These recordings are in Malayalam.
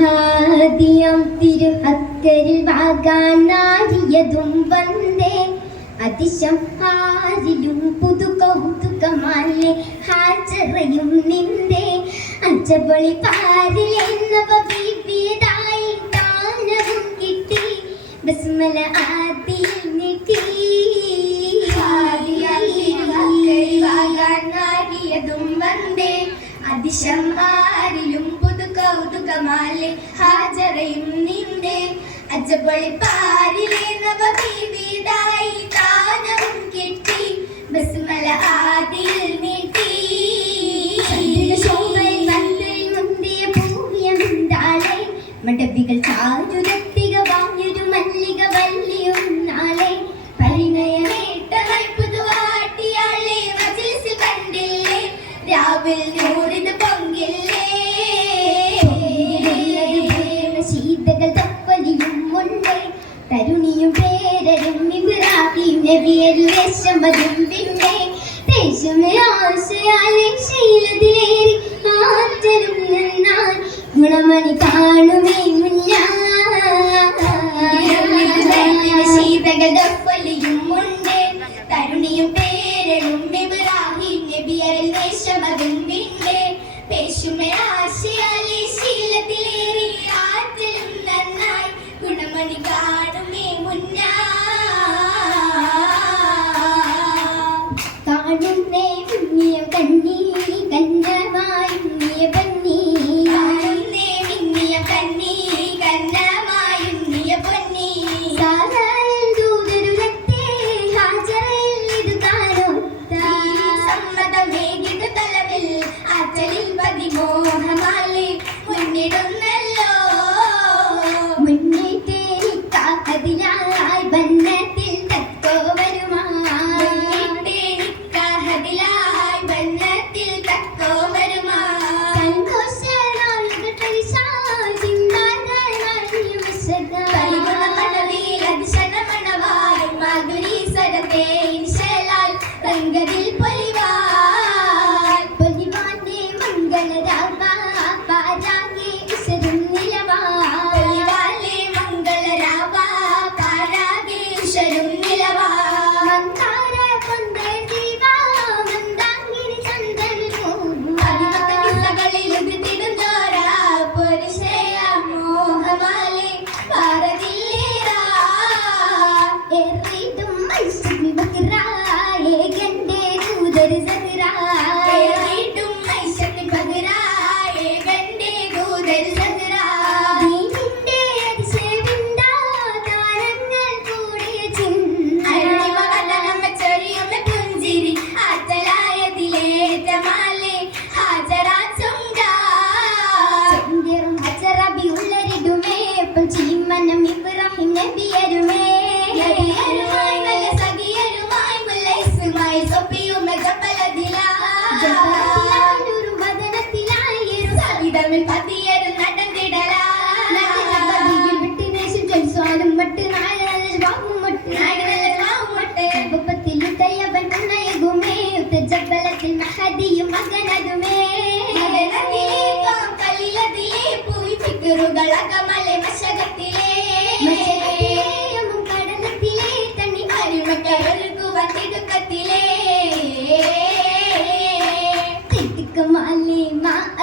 ആദ്യം തിരുഭക്തരിൽ വാഗാനാരിയതും വന്നേ. അതിശം ഹാരിയും പുതു കൗതുകമാലേ ഹാജറയും നിന്റെ. അച്ചപൊളി പാരിൽ എന്നവ ബീബിയതായി താനവും കിട്ടി. ബസ്മല ആ പാലെ ഹാജറയും നിന്റെ അച്ചപ്പൊളി പാലിലെ നവബീവിതായി താനവും കെട്ടി. ബസ്മല ആദിയിൽ നീട്ടി. മടവികൾ ചാരുരത്തിക മല്ലിക കണ്ടില്ലേ? അവധത്തിന്റെ തേജമേ ആശയാലെ ഗുണമണി കാണുമേ I said. it.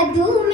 I duro.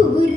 ভুবু